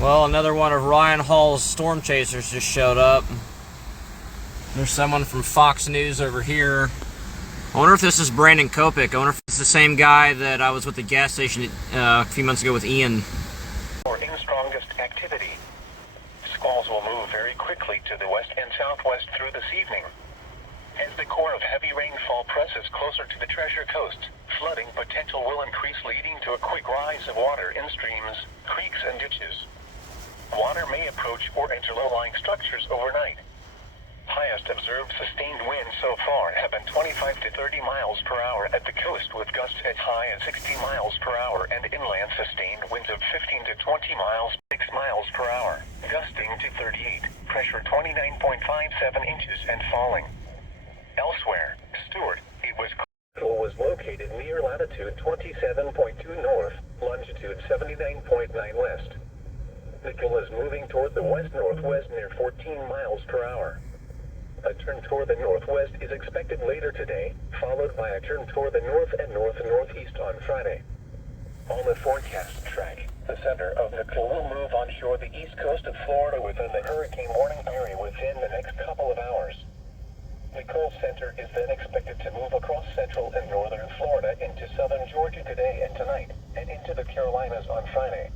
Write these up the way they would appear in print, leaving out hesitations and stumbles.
Well, another one of Ryan Hall's storm chasers just showed up. There's someone from Fox News over here. I wonder if this is Brandon Kopic. I wonder if it's the same guy that I was with the gas station a few months ago with Ian. In strongest activity. Squalls will move very quickly to the west and southwest through this evening. As the core of heavy rainfall presses closer to the Treasure Coast, flooding potential will increase, leading to a quick rise of water in streams, creeks, and ditches. Water may approach or enter low-lying structures overnight. Highest observed sustained winds so far have been 25 to 30 miles per hour at the coast, with gusts as high as 60 miles per hour and inland sustained winds of 15 to 20 miles, 6 miles per hour, gusting to 38, pressure 29.57 inches and falling. Elsewhere, Stewart, it was located near latitude 27.2 north, longitude 79.9 west. Nicole is moving toward the west-northwest near 14 miles per hour. A turn toward the northwest is expected later today, followed by a turn toward the north and north-northeast on Friday. On the forecast track, the center of Nicole will move onshore the east coast of Florida within the hurricane warning area within the next couple of hours. Nicole's center is then expected to move across central and northern Florida into southern Georgia today and tonight, and into the Carolinas on Friday.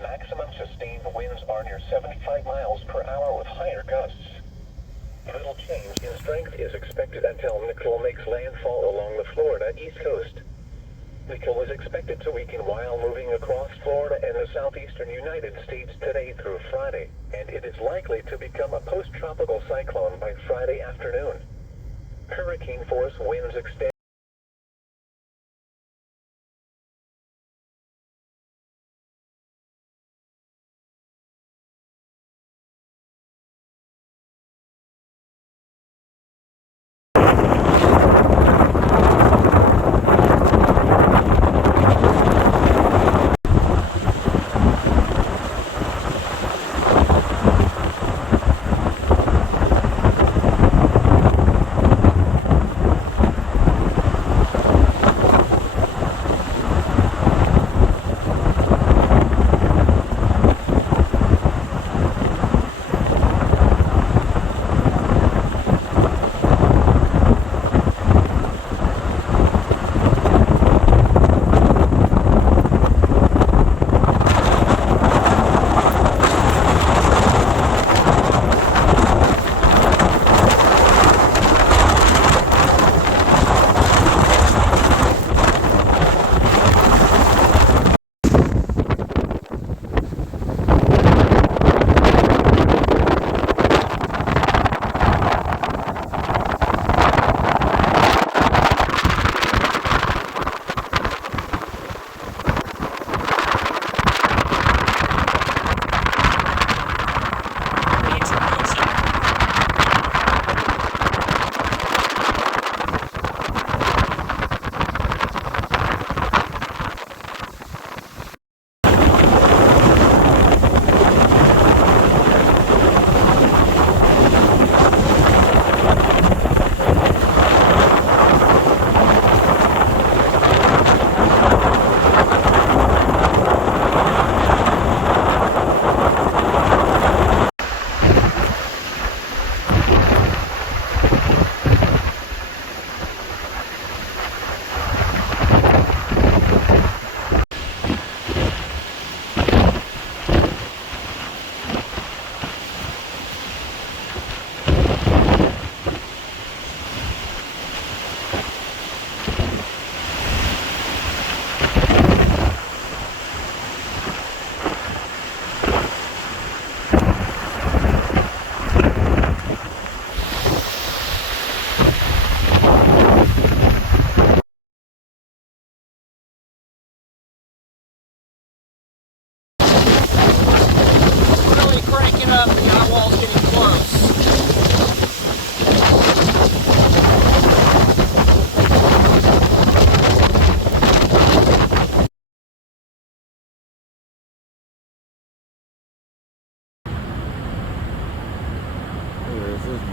Maximum sustained winds are near 75 miles per hour with higher gusts. Little change in strength is expected until Nicole makes landfall along the Florida east coast. Nicole is expected to weaken while moving across Florida and the southeastern United States today through Friday, and it is likely to become a post-tropical cyclone by Friday afternoon. Hurricane force winds extend.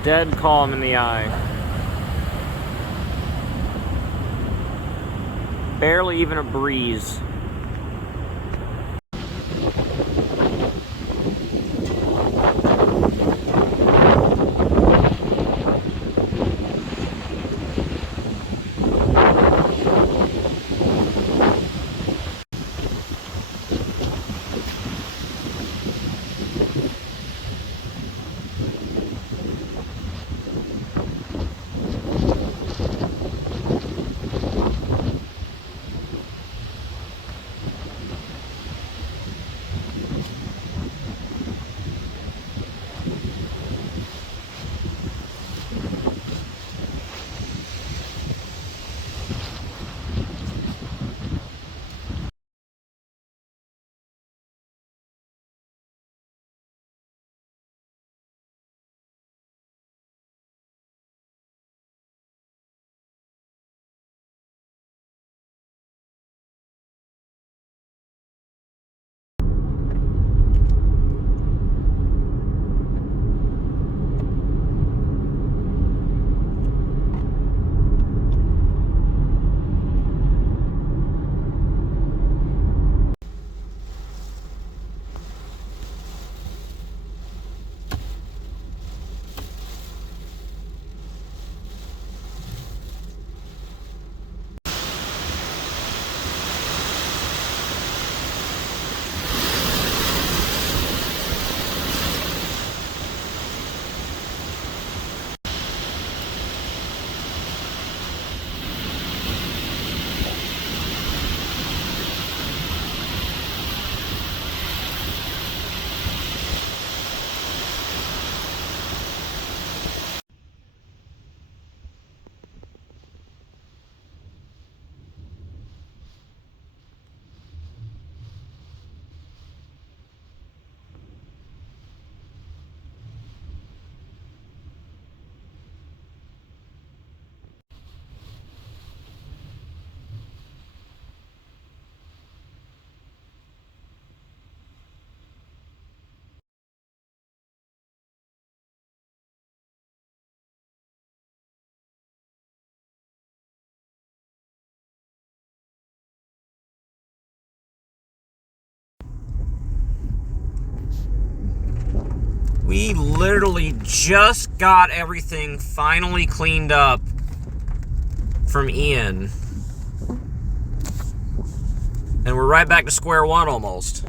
Dead calm in the eye. Barely even a breeze. We literally just got everything finally cleaned up from Ian. And we're right back to square one almost.